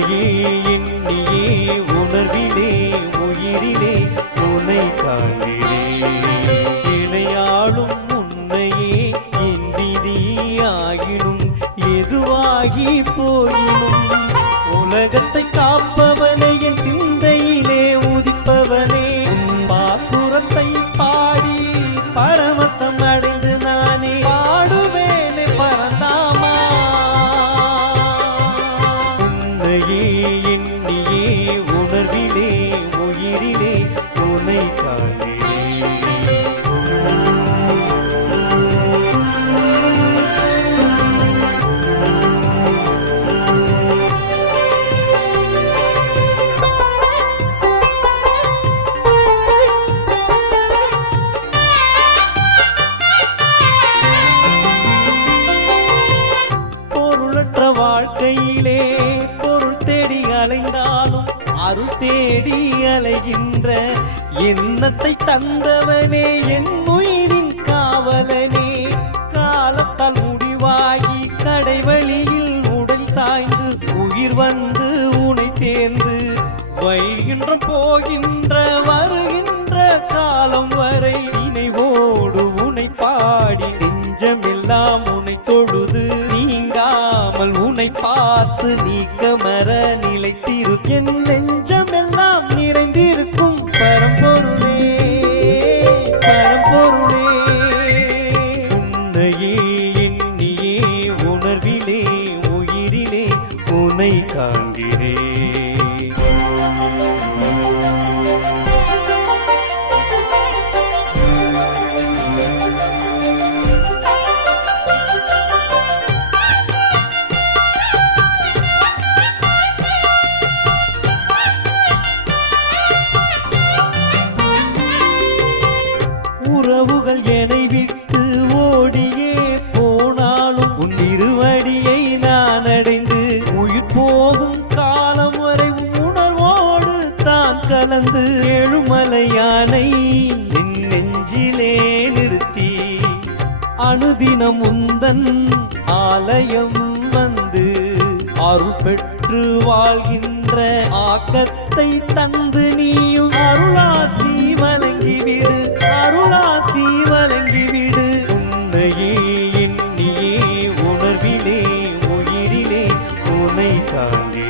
உன்னையே எண்ணியே உணர்விலே உயிரிலே உனை காண்கிறேன். இணையாளும் உன்னையே என் விதியாகினும் எதுவாகி போயினும். உலகத்தை காப்பவனே என் சிந்தையிலே உதிப்பவனே. பாசுரத்தை பாடி தேடி அலைகின்ற எண்ணத்தை தந்தவனே என் உயிரின் காவலனே. காலத்தால் முடிவாகி கடைவழியில் உடல் தாய்ந்து உயிர் வந்து உனை தேர்ந்து வைகின்ற போகின்ற வருகின்ற காலம் வரை நினைவோடு உனை பாடி நெஞ்சமெல்லாம் உனை தொழுது பார்த்து நீக்கமர நிலைத்திரு என் நெஞ்சமெல்லாம் நிறைந்திருக்கும் பரம்பொருளே பரம்பொருளே. உன்னையே எண்ணியே உணர்விலே உயிரிலே உனை காண்கிறேன். என்னை விட்டு ஓடியே போனாலும் உன் இருவடியை நான் அடைந்து உயிர் போகும் காலம் வரை உணர்வோடு தான் கலந்து ஏழுமலையானை நின் நெஞ்சிலே நிறுத்தி. அணுதினம் உந்தன் ஆலயம் வந்து அருள் பெற்று வாழ்கின்ற ஆக்கத்தை தந்து நீயும் அருளாசி அருளாசி வழங்கிவிடு. தாண்டி